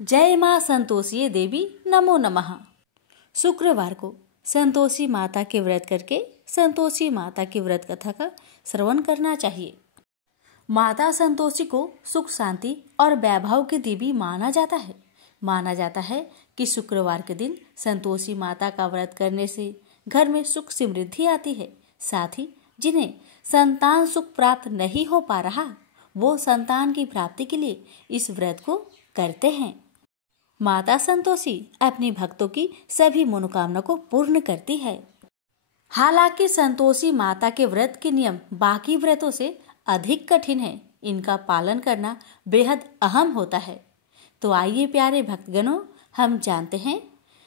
जय माँ संतोषी देवी नमो नमः। शुक्रवार को संतोषी माता के व्रत करके संतोषी माता की व्रत कथा का श्रवण करना चाहिए। माता संतोषी को सुख शांति और वैभव की देवी माना जाता है। माना जाता है कि शुक्रवार के दिन संतोषी माता का व्रत करने से घर में सुख समृद्धि आती है। साथ ही जिन्हें संतान सुख प्राप्त नहीं हो पा रहा, वो संतान की प्राप्ति के लिए इस व्रत को करते हैं। माता संतोषी अपने भक्तों की सभी मनोकामना को पूर्ण करती है। हालांकि संतोषी माता के व्रत के नियम बाकी व्रतों से अधिक कठिन है। इनका पालन करना बेहद अहम होता है। तो आइए प्यारे भक्तगणों, हम जानते हैं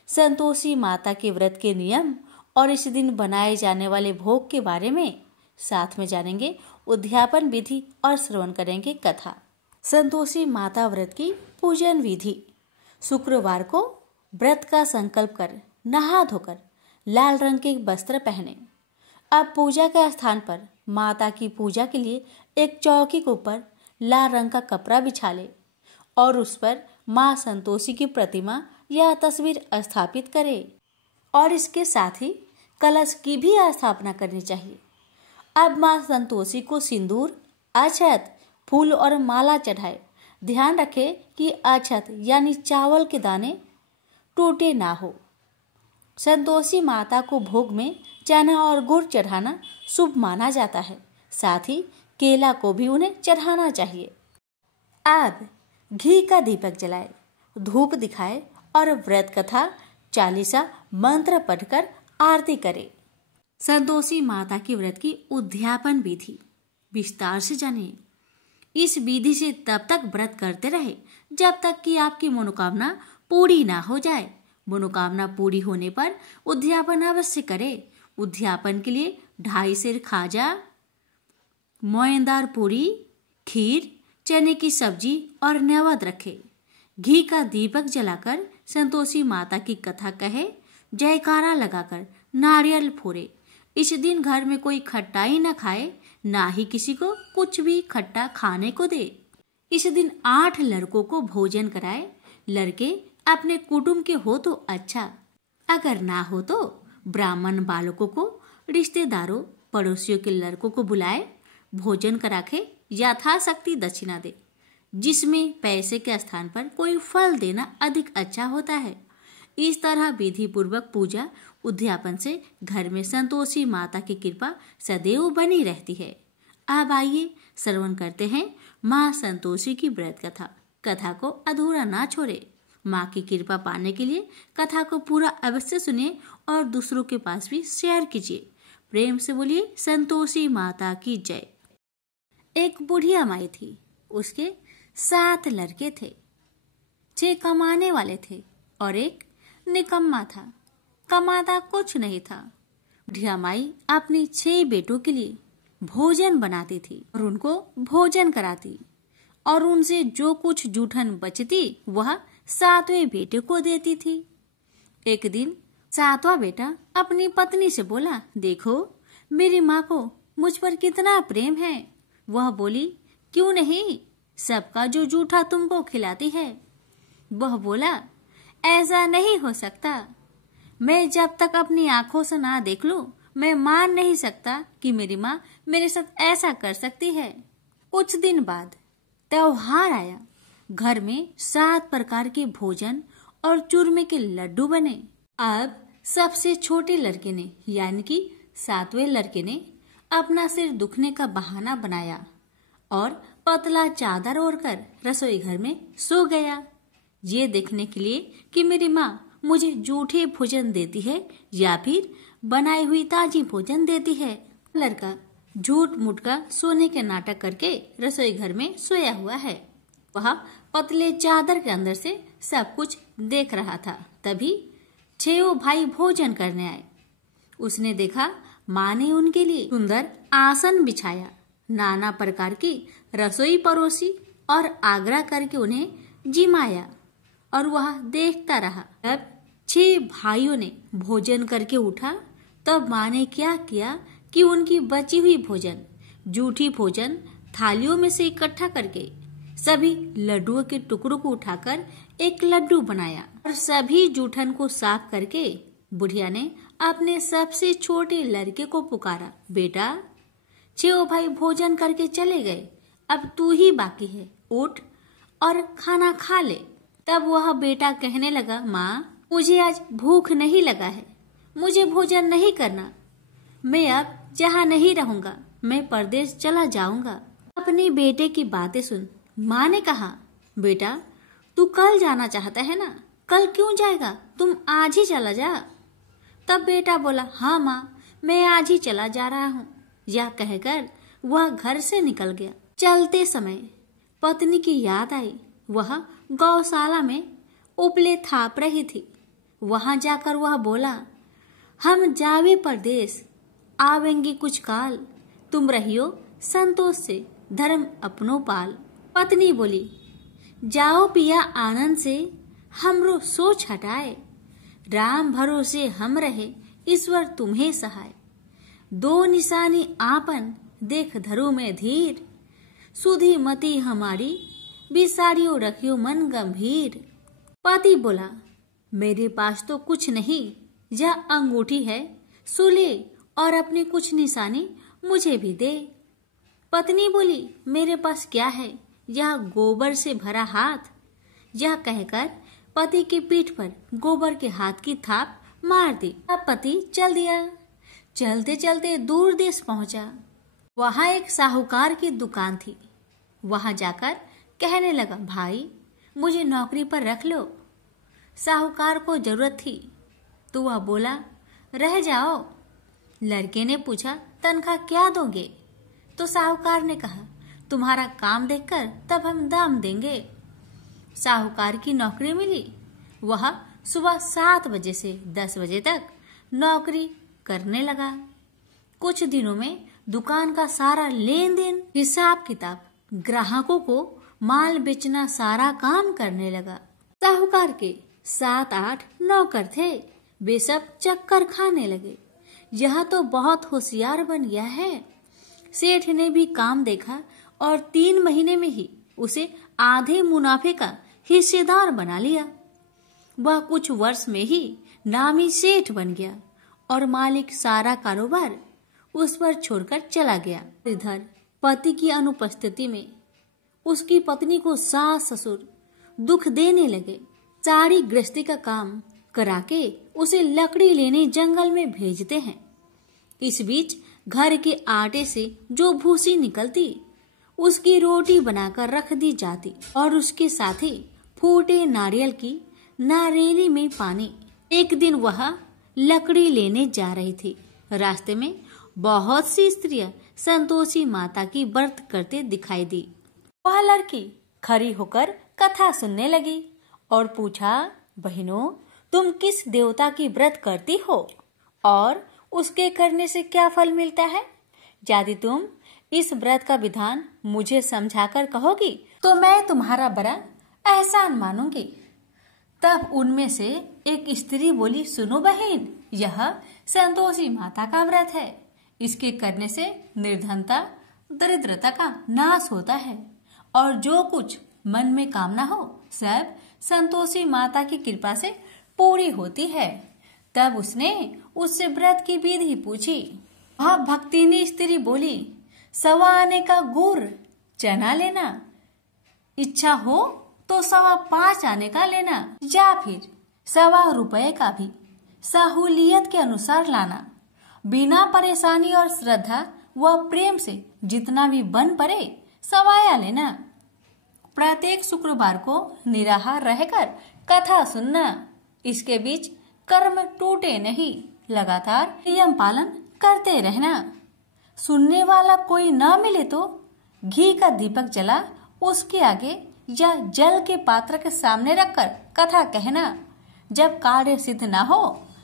संतोषी माता के व्रत के नियम और इस दिन बनाए जाने वाले भोग के बारे में। साथ में जानेंगे उद्यापन विधि और श्रवण करेंगे कथा। संतोषी माता व्रत की पूजन विधि। शुक्रवार को व्रत का संकल्प कर नहा धोकर लाल रंग के वस्त्र पहने। अब पूजा के स्थान पर माता की पूजा के लिए एक चौकी के ऊपर लाल रंग का कपड़ा बिछा ले और उस पर माँ संतोषी की प्रतिमा या तस्वीर स्थापित करे और इसके साथ ही कलश की भी स्थापना करनी चाहिए। अब माँ संतोषी को सिंदूर, अक्षत, फूल और माला चढ़ाए। ध्यान रखे कि अक्षत यानी चावल के दाने टूटे ना हो। संतोषी माता को भोग में चना और गुड़ चढ़ाना शुभ माना जाता है। साथ ही केला को भी उन्हें चढ़ाना चाहिए। अब घी का दीपक जलाए, धूप दिखाए और व्रत कथा चालीसा मंत्र पढ़कर आरती करे। संतोषी माता की व्रत की उद्यापन विधि विस्तार से जानिए। इस विधि से तब तक व्रत करते रहे जब तक कि आपकी मनोकामना पूरी ना हो जाए। मनोकामना पूरी होने पर उद्यापन अवश्य करें। उद्यापन के लिए 2.5 सेर खाजा, मोयनदार पूरी, खीर, चने की सब्जी और नैवेद्य रखे। घी का दीपक जलाकर संतोषी माता की कथा कहे, जयकारा लगाकर नारियल फोड़े। इस दिन घर में कोई खट्टाई न खाए, ना ही किसी को कुछ भी खट्टा खाने को दे। इस दिन 8 लड़कों को भोजन कराए। लड़के अपने कुटुंब के हो तो अच्छा, अगर ना हो तो ब्राह्मण बालकों को, रिश्तेदारों, पड़ोसियों के लड़कों को बुलाए, भोजन कराके यथाशक्ति दक्षिणा दे, जिसमें पैसे के स्थान पर कोई फल देना अधिक अच्छा होता है। इस तरह विधि पूर्वक पूजा उद्यापन से घर में संतोषी माता की कृपा सदैव बनी रहती है। अब आइए श्रवण करते हैं माँ संतोषी की व्रत कथा। कथा को अधूरा ना छोड़े। माँ की कृपा पाने के लिए कथा को पूरा अवश्य सुनिए और दूसरों के पास भी शेयर कीजिए। प्रेम से बोलिए संतोषी माता की जय। एक बुढ़िया माई थी। उसके 7 लड़के थे। 6 कमाने वाले थे और एक निकम्मा था, कमाता कुछ नहीं था। बुढ़िया माई अपनी 6 बेटों के लिए भोजन बनाती थी और उनको भोजन कराती और उनसे जो कुछ जूठन बचती वह 7वें बेटे को देती थी। एक दिन 7वां बेटा अपनी पत्नी से बोला, देखो मेरी माँ को मुझ पर कितना प्रेम है। वह बोली, क्यों नहीं, सबका जो जूठा तुमको खिलाती है। वह बोला, ऐसा नहीं हो सकता। मैं जब तक अपनी आंखों से ना देख लूं, मैं मान नहीं सकता कि मेरी माँ मेरे साथ ऐसा कर सकती है। कुछ दिन बाद त्योहार आया। घर में 7 प्रकार के भोजन और चूरमे के लड्डू बने। अब सबसे छोटे लड़के ने यानी कि 7वें लड़के ने अपना सिर दुखने का बहाना बनाया और पतला चादर ओढ़कर रसोई घर में सो गया, ये देखने के लिए कि मेरी माँ मुझे जूठे भोजन देती है या फिर बनाई हुई ताजी भोजन देती है। लड़का झूठ मूठ का सोने के नाटक करके रसोई घर में सोया हुआ है। वह पतले चादर के अंदर से सब कुछ देख रहा था। तभी 6 भाई भोजन करने आए। उसने देखा माँ ने उनके लिए सुंदर आसन बिछाया, नाना प्रकार की रसोई परोसी और आग्रह करके उन्हें जिमाया और वह देखता रहा। तब 6 भाइयों ने भोजन करके उठा। तब माँ ने क्या किया कि उनकी बची हुई भोजन, जूठी भोजन थालियों में से इकट्ठा करके सभी लड्डुओं के टुकड़ों को उठाकर एक लड्डू बनाया और सभी जूठन को साफ करके बुढ़िया ने अपने सबसे छोटे लड़के को पुकारा, बेटा 6 भाई भोजन करके चले गए, अब तू ही बाकी है, उठ और खाना खा ले। तब वह बेटा कहने लगा, माँ मुझे आज भूख नहीं लगा है, मुझे भोजन नहीं करना, मैं अब जहाँ नहीं रहूंगा, मैं परदेश चला जाऊंगा। अपने बेटे की बातें सुन माँ ने कहा, बेटा तू कल जाना चाहता है ना, कल क्यों जाएगा, तुम आज ही चला जा। तब बेटा बोला, हाँ माँ मैं आज ही चला जा रहा हूँ। यह कहकर वह घर से निकल गया। चलते समय पत्नी की याद आई, वह गौशाला में उपले थाप रही थी। वहां जाकर वह बोला, हम जावे परदेश, आवेंगे कुछ काल, तुम रहियो संतोष से, धर्म अपनो पाल। पत्नी बोली, जाओ पिया आनंद से, हमरो सोच हटाए, राम भरोसे हम रहे, ईश्वर तुम्हें सहाय। 2 निशानी आपन, देख धरो में धीर, सुधी मती हमारी, बिसारियो रखियो मन गंभीर। पति बोला, मेरे पास तो कुछ नहीं, यह अंगूठी है, सुले और अपनी कुछ निशानी मुझे भी दे। पत्नी बोली, मेरे पास क्या है, यह गोबर से भरा हाथ। यह कहकर पति की पीठ पर गोबर के हाथ की थाप मार दी। अब पति चल दिया। चलते चलते दूर देश पहुंचा। वहां एक साहूकार की दुकान थी। वहां जाकर कहने लगा, भाई मुझे नौकरी पर रख लो। साहूकार को जरूरत थी तो वह बोला, रह जाओ। लड़के ने पूछा, तनख्वाह क्या दोगे? तो साहूकार ने कहा, तुम्हारा काम देखकर तब हम दाम देंगे। साहूकार की नौकरी मिली। वह सुबह 7 बजे से 10 बजे तक नौकरी करने लगा। कुछ दिनों में दुकान का सारा लेन देन, हिसाब किताब, ग्राहकों को माल बेचना, सारा काम करने लगा। साहूकार के 7-8 नौकर थे। वे सब चक्कर खाने लगे। यह तो बहुत होशियार बन गया है। सेठ ने भी काम देखा और 3 महीने में ही उसे आधे मुनाफे का हिस्सेदार बना लिया। वह कुछ वर्ष में ही नामी सेठ बन गया और मालिक सारा कारोबार उस पर छोड़कर चला गया। इधर पति की अनुपस्थिति में उसकी पत्नी को सास ससुर दुख देने लगे। सारी गृहस्थी का काम करा के उसे लकड़ी लेने जंगल में भेजते हैं। इस बीच घर के आटे से जो भूसी निकलती उसकी रोटी बनाकर रख दी जाती और उसके साथ ही फूटे नारियल की नारेली में पानी। एक दिन वह लकड़ी लेने जा रही थी। रास्ते में बहुत सी स्त्रियां संतोषी माता की व्रत करते दिखाई दी। वह लड़की खड़ी होकर कथा सुनने लगी और पूछा, बहनों तुम किस देवता की व्रत करती हो और उसके करने से क्या फल मिलता है? यदि तुम इस व्रत का विधान मुझे समझाकर कहोगी तो मैं तुम्हारा बड़ा एहसान मानूंगी। तब उनमें से एक स्त्री बोली, सुनो बहन, यह संतोषी माता का व्रत है। इसके करने से निर्धनता, दरिद्रता का नाश होता है और जो कुछ मन में कामना हो सब संतोषी माता की कृपा से पूरी होती है। तब उसने उससे व्रत की विधि पूछी। वह भक्तिनी स्त्री बोली, 1.25 आने का गुड़ चना लेना, इच्छा हो तो 5.25 आने का लेना या फिर 1.25 रुपए का भी सहूलियत के अनुसार लाना। बिना परेशानी और श्रद्धा व प्रेम से जितना भी बन पड़े 1.25 लेना। प्रत्येक शुक्रवार को निराहार रहकर कथा सुनना। इसके बीच कर्म टूटे नहीं, लगातार नियम पालन करते रहना। सुनने वाला कोई न मिले तो घी का दीपक जला उसके आगे या जल के पात्र के सामने रखकर कथा कहना। जब कार्य सिद्ध न हो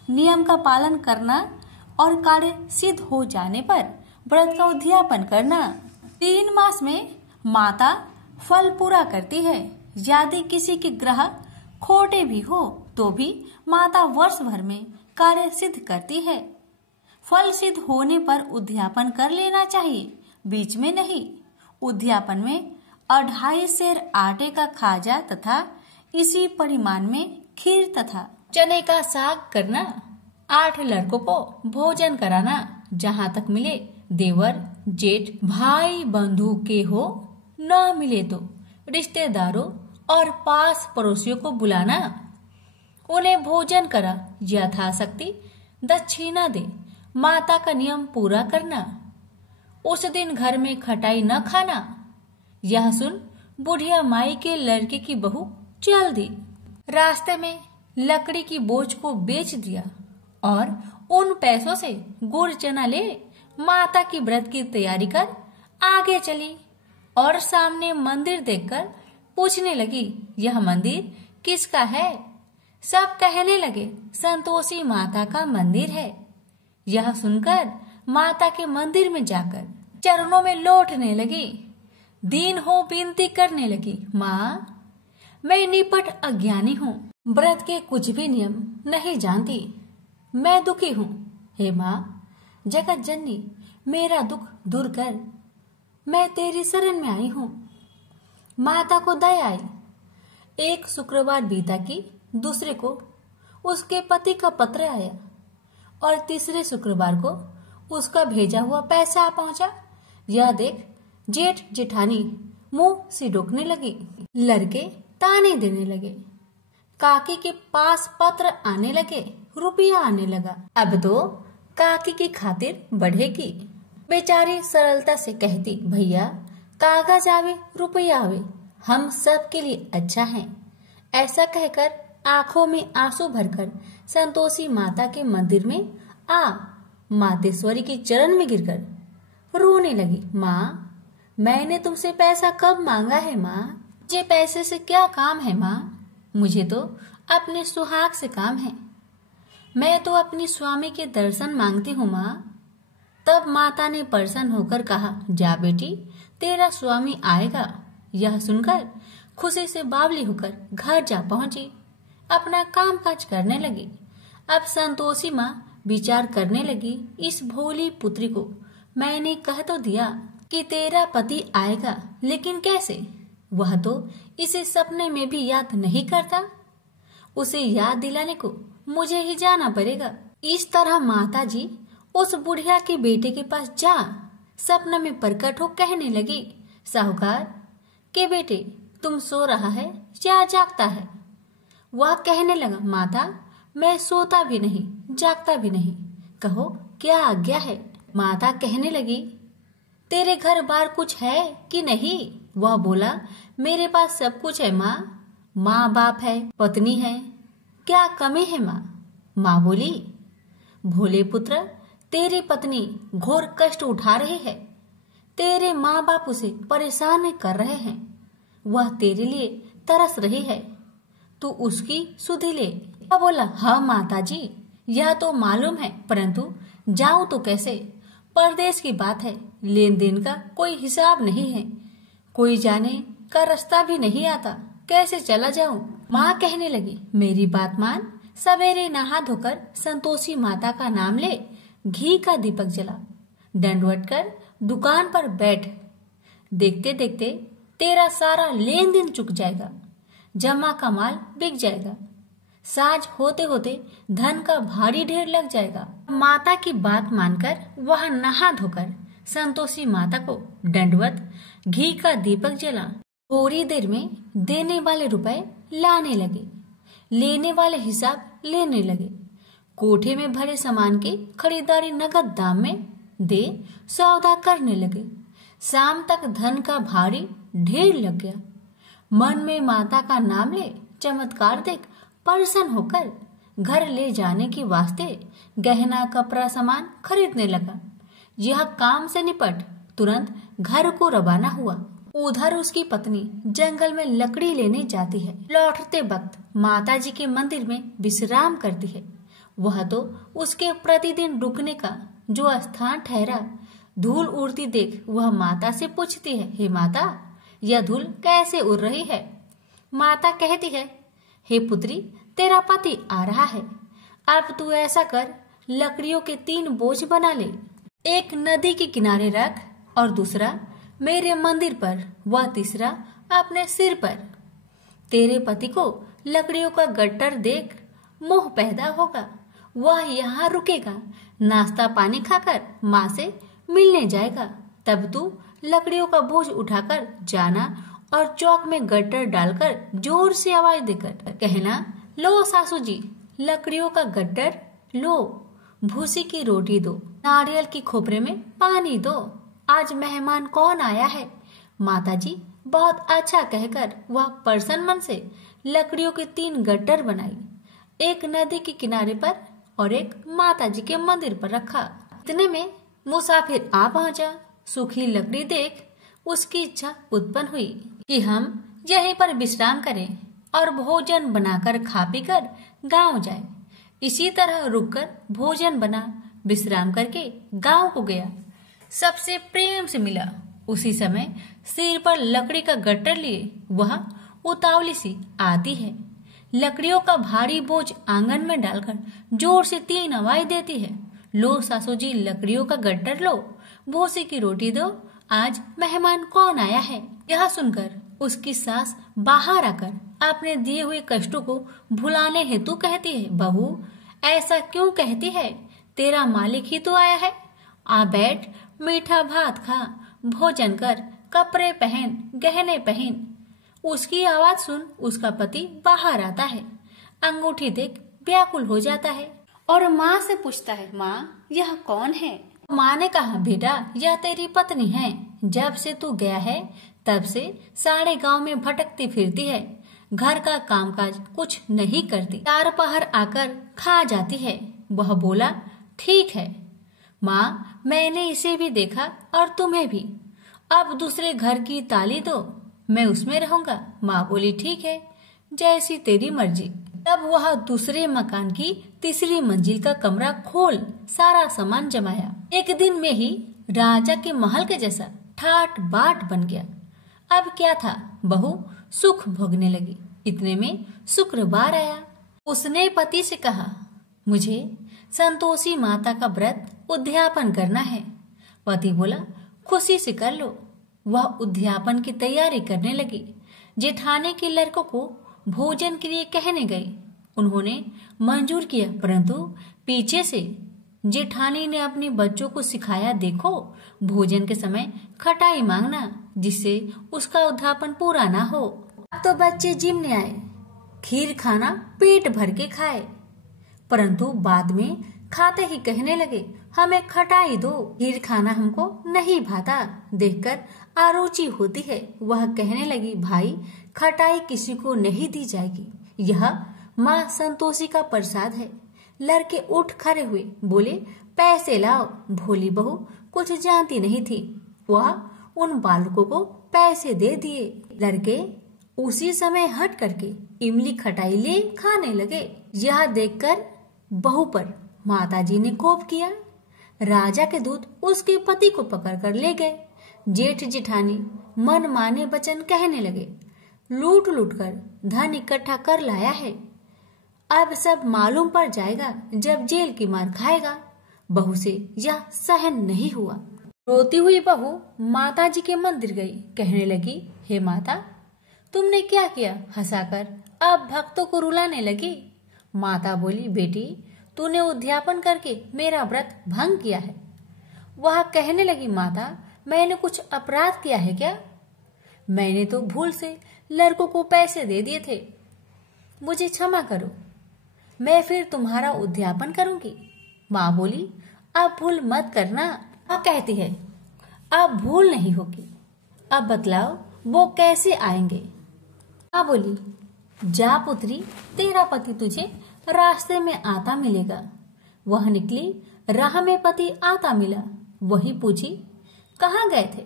नियम का पालन करना और कार्य सिद्ध हो जाने पर व्रत का उद्यापन करना। 3 मास में माता फल पूरा करती है। यदि किसी के ग्रह खोटे भी हो तो भी माता वर्ष भर में कार्य सिद्ध करती है। फल सिद्ध होने पर उद्यापन कर लेना चाहिए, बीच में नहीं। उद्यापन में और 2.5 सेर आटे का खाजा तथा इसी परिमाण में खीर तथा चने का साग करना। 8 लड़कों को भोजन कराना। जहाँ तक मिले देवर जेठ भाई बंधु के हो, न मिले तो रिश्तेदारों और पास पड़ोसियों को बुलाना। उन्हें भोजन करा, यथाशक्ति दक्षिणा दे। माता का नियम पूरा करना। उस दिन घर में खटाई न खाना। यह सुन बुढ़िया माई के लड़के की बहू चल दी। रास्ते में लकड़ी की बोझ को बेच दिया और उन पैसों से गुड़ चना ले माता की व्रत की तैयारी कर आगे चली और सामने मंदिर देखकर पूछने लगी, यह मंदिर किसका है? सब कहने लगे, संतोषी माता का मंदिर है। यह सुनकर माता के मंदिर में जाकर चरणों में लौटने लगी। दीन हो विनती करने लगी, माँ मैं निपट अज्ञानी हूँ, व्रत के कुछ भी नियम नहीं जानती, मैं दुखी हूँ। हे माँ जगत जननी मेरा दुख दूर कर, मैं तेरी शरण में आई हूँ। माता को दया आई। एक शुक्रवार बीता कि दूसरे को उसके पति का पत्र आया और तीसरे शुक्रवार को उसका भेजा हुआ पैसा आ पहुंचा। यह देख जेठ जेठानी मुंह सिडोकने लगी। लड़के ताने देने लगे। काकी के पास पत्र आने लगे, रुपया आने लगा। अब तो काकी की खातिर बढ़ेगी। बेचारी सरलता से कहती, भैया कागज आवे रुपया आवे, हम सब के लिए अच्छा है। ऐसा कहकर आंखों में आंसू भरकर संतोषी माता के मंदिर में आ मातेश्वरी के चरण में गिरकर रोने लगी। माँ मैंने तुमसे पैसा कब मांगा है माँ? मुझे पैसे से क्या काम है माँ? मुझे तो अपने सुहाग से काम है। मैं तो अपनी स्वामी के दर्शन मांगती हूँ माँ। तब माता ने प्रसन्न होकर कहा, जा बेटी तेरा स्वामी आएगा। यह सुनकर खुशी से बावली होकर घर जा पहुंची, अपना काम काज करने लगी। अब संतोषी माँ विचार करने लगी, इस भोली पुत्री को मैंने कह तो दिया कि तेरा पति आएगा, लेकिन कैसे? वह तो इसे सपने में भी याद नहीं करता। उसे याद दिलाने को मुझे ही जाना पड़ेगा। इस तरह माता जी उस बुढ़िया के बेटे के पास जा सपना में प्रकट हो कहने लगी, साहूकार के बेटे तुम सो रहा है या जागता है? वह कहने लगा, माता मैं सोता भी नहीं जागता भी नहीं, कहो क्या आज्ञा है? माता कहने लगी, तेरे घर बार कुछ है कि नहीं? वह बोला, मेरे पास सब कुछ है माँ। माँ बाप है, पत्नी है, क्या कमी है माँ? माँ बोली, भोले पुत्र तेरी पत्नी घोर कष्ट उठा रही है, तेरे माँ बाप उसे परेशान कर रहे हैं, वह तेरे लिए तरस रही है, तू उसकी सुधि ले। वह बोला, हाँ माता जी यह तो मालूम है, परंतु जाऊं तो कैसे? परदेश की बात है, लेन देन का कोई हिसाब नहीं है, कोई जाने का रास्ता भी नहीं आता, कैसे चला जाऊं? माँ कहने लगी, मेरी बात मान, सवेरे नहा धोकर संतोषी माता का नाम ले, घी का दीपक जला, दंडवत कर दुकान पर बैठ। देखते देखते तेरा सारा लेन देन चुक जाएगा, जमा का माल बिक जाएगा, साज होते होते धन का भारी ढेर लग जाएगा। माता की बात मानकर वह नहा धोकर संतोषी माता को दंडवत घी का दीपक जला। थोड़ी देर में देने वाले रुपए लाने लगे, लेने वाले हिसाब लेने लगे। कोठे में भरे सामान की खरीदारी नगद दाम में दे सौदा करने लगे। शाम तक धन का भारी ढेर लग गया। मन में माता का नाम ले चमत्कार देख प्रसन्न होकर घर ले जाने के वास्ते गहना कपड़ा सामान खरीदने लगा। यह काम से निपट तुरंत घर को रवाना हुआ। उधर उसकी पत्नी जंगल में लकड़ी लेने जाती है। लौटते वक्त माता जी के मंदिर में विश्राम करती है। वह तो उसके प्रतिदिन रुकने का जो स्थान ठहरा। धूल उड़ती देख वह माता से पूछती है, हे माता यह धूल कैसे उड़ रही है? माता कहती है, हे पुत्री तेरा पति आ रहा है, अब तू ऐसा कर लकड़ियों के 3 बोझ बना ले, एक नदी के किनारे रख और दूसरा मेरे मंदिर पर, वह तीसरा अपने सिर पर। तेरे पति को लकड़ियों का गट्टर देख मोह पैदा होगा, वह यहाँ रुकेगा, नाश्ता पानी खाकर माँ से मिलने जाएगा। तब तू लकड़ियों का बोझ उठाकर जाना और चौक में गट्टर डालकर जोर से आवाज देकर कहना, लो सासू जी, लकड़ियों का गट्टर लो, भूसी की रोटी दो, नारियल की खोपरे में पानी दो, आज मेहमान कौन आया है। माताजी बहुत अच्छा कहकर वह प्रसन्न मन से लकड़ियों के 3 गट्टर बनाई, एक नदी के किनारे पर और एक माताजी के मंदिर पर रखा। इतने में मुसाफिर आ पहुंचा। सूखी लकड़ी देख उसकी इच्छा उत्पन्न हुई कि हम यहीं पर विश्राम करें और भोजन बनाकर खा पीकर गांव जाए। इसी तरह रुककर भोजन बना, विश्राम करके गांव को गया, सबसे प्रेम से मिला। उसी समय सिर पर लकड़ी का गट्टर लिए वह उतावली सी आती है, लकड़ियों का भारी बोझ आंगन में डालकर जोर से 3 आवाज देती है, लो सासू जी, लकड़ियों का गट्टर लो, भूसी की रोटी दो, आज मेहमान कौन आया है। यह सुनकर उसकी सास बाहर आकर अपने दिए हुए कष्टों को भुलाने हेतु कहती है, बहू ऐसा क्यों कहती है, तेरा मालिक ही तो आया है, आ बैठ, मीठा भात खा, भोजन कर, कपड़े पहन, गहने पहन। उसकी आवाज सुन उसका पति बाहर आता है, अंगूठी देख व्याकुल हो जाता है और माँ से पूछता है, माँ यह कौन है। माँ ने कहा, बेटा यह तेरी पत्नी है, जब से तू गया है तब से सारे गांव में भटकती फिरती है, घर का कामकाज कुछ नहीं करती, 4 पहर आकर खा जाती है। वह बोला, ठीक है माँ, मैंने इसे भी देखा और तुम्हें भी, अब दूसरे घर की ताली दो, मैं उसमें रहूंगा। माँ बोली, ठीक है, जैसी तेरी मर्जी। तब वह दूसरे मकान की 3री मंजिल का कमरा खोल सारा सामान जमाया। एक दिन में ही राजा के महल के जैसा ठाट बाट बन गया। अब क्या था, बहू सुख भोगने लगी। इतने में शुक्रवार आया। उसने पति से कहा, मुझे संतोषी माता का व्रत उद्यापन करना है। पति बोला, खुशी से कर लो। वह उद्यापन की तैयारी करने लगी। जेठानी के लड़कों को भोजन के लिए कहने गई। उन्होंने मंजूर किया, परंतु पीछे से जेठानी ने अपने बच्चों को सिखाया, देखो भोजन के समय खटाई मांगना, जिससे उसका उद्यापन पूरा ना हो। अब तो बच्चे जिमने आए, खीर खाना पेट भर के खाए, परंतु बाद में खाते ही कहने लगे, हमें खटाई दो, खीर खाना हमको नहीं भाता, देखकर आरुचि होती है। वह कहने लगी, भाई खटाई किसी को नहीं दी जाएगी, यह माँ संतोषी का प्रसाद है। लड़के उठ खड़े हुए, बोले, पैसे लाओ। भोली बहू कुछ जानती नहीं थी, वह उन बालकों को पैसे दे दिए। लड़के उसी समय हट करके इमली खटाई ले खाने लगे। यह देखकर बहू पर माताजी ने कोप किया। राजा के दूत उसके पति को पकड़कर ले गए। जेठ जेठानी मन माने वचन कहने लगे, लूट लूट कर धन इकट्ठा कर लाया है, अब सब मालूम पड़ जाएगा जब जेल की मार खाएगा। बहू से यह सहन नहीं हुआ। रोती हुई बहू माताजी के मंदिर गई, कहने लगी, हे माता, तुमने क्या किया, हंसाकर अब भक्तों को रुलाने लगी। माता बोली, बेटी तूने उद्यापन करके मेरा व्रत भंग किया है। वह कहने लगी, माता मैंने कुछ अपराध किया है क्या? मैंने तो भूल से लड़कों को पैसे दे दिए थे, मुझे क्षमा करो, मैं फिर तुम्हारा उद्यापन करूंगी। माँ बोली, अब भूल मत करना। माँ कहती है, अब भूल नहीं होगी, अब बतलाओ वो कैसे आएंगे। माँ बोली, जा पुत्री, तेरा पति तुझे रास्ते में आता मिलेगा। वह निकली, राह में पति आता मिला। वही पूछी, कहाँ गए थे?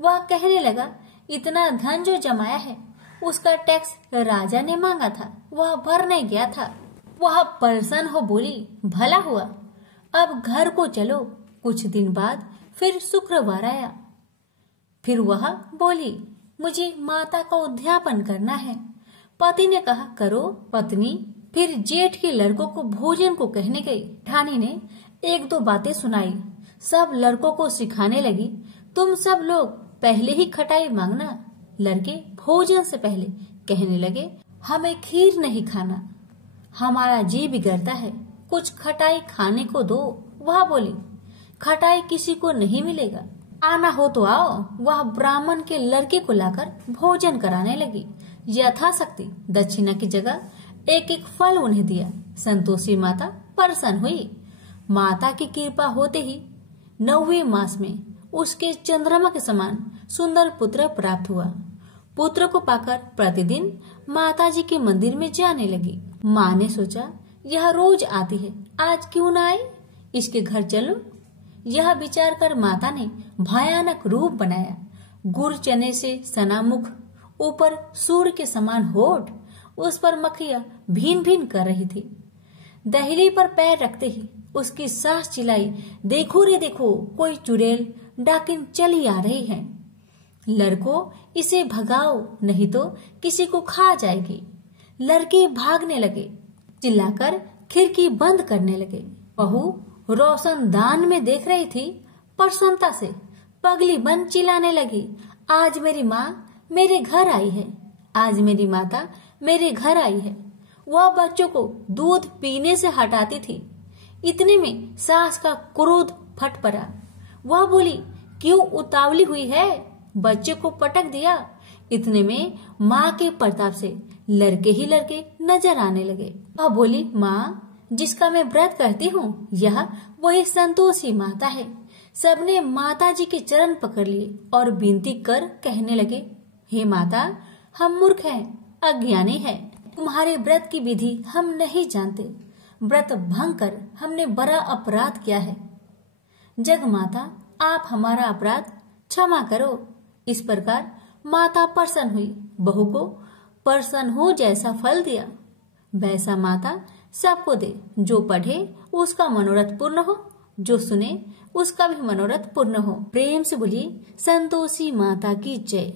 वह कहने लगा, इतना धन जो जमाया है उसका टैक्स राजा ने मांगा था, वह भरने गया था। वह परेशान हो बोली, भला हुआ, अब घर को चलो। कुछ दिन बाद फिर शुक्रवार आया। फिर वह बोली, मुझे माता का उद्यापन करना है। पति ने कहा, करो। पत्नी फिर जेठ के लड़कों को भोजन को कहने गई। ठानी ने 1-2 बातें सुनाई, सब लड़कों को सिखाने लगी, तुम सब लोग पहले ही खटाई मांगना। लड़के भोजन से पहले कहने लगे, हमें खीर नहीं खाना, हमारा जी बिगड़ता है, कुछ खटाई खाने को दो। वह बोली, खटाई किसी को नहीं मिलेगा, आना हो तो आओ। वह ब्राह्मण के लड़के को लाकर भोजन कराने लगी। यथाशक्ति दक्षिणा की जगह एक एक फल उन्हें दिया। संतोषी माता प्रसन्न हुई। माता की कृपा होते ही 9वें मास में उसके चंद्रमा के समान सुंदर पुत्र प्राप्त हुआ। पुत्र को पाकर प्रतिदिन माताजी के मंदिर में जाने लगी। माँ ने सोचा, यह रोज आती है, आज क्यों न आए, इसके घर चलो। यह विचार कर माता ने भयानक रूप बनाया। गुड़ चने से सना मुख, ऊपर सूर्य के समान होठ, उस पर मक्खियां भीन भीन कर रही थी। दहली पर पैर रखते ही उसकी सास चिल्लाई, देखो रे देखो, कोई चुड़ैल डाकिन चली आ रही है, लड़को इसे भगाओ नहीं तो किसी को खा जाएगी। लड़के भागने लगे, चिल्लाकर खिड़की बंद करने लगे। बहू रोशन दान में देख रही थी। प्रसन्नता से पगली बन चिल्लाने लगी, आज मेरी माँ मेरे घर आई है, आज मेरी माता मेरे घर आई है। वह बच्चों को दूध पीने से हटाती थी। इतने में सास का क्रोध फट पड़ा। वह बोली, क्यों उतावली हुई है, बच्चे को पटक दिया। इतने में माँ के प्रताप से लड़के ही लड़के नजर आने लगे। वह बोली, माँ जिसका मैं व्रत करती हूँ, यह वही संतोषी माता है। सबने माता जी के चरण पकड़ लिए और विनती कर कहने लगे, हे माता, हम मूर्ख हैं, अज्ञानी हैं, तुम्हारे व्रत की विधि हम नहीं जानते, व्रत भंग कर हमने बड़ा अपराध किया है। जग माता, आप हमारा अपराध क्षमा करो। इस प्रकार माता प्रसन्न हुई। बहू को प्रसन्न हो जैसा फल दिया, वैसा माता सबको दे। जो पढ़े उसका मनोरथ पूर्ण हो, जो सुने उसका भी मनोरथ पूर्ण हो। प्रेम से बोलिए संतोषी माता की जय।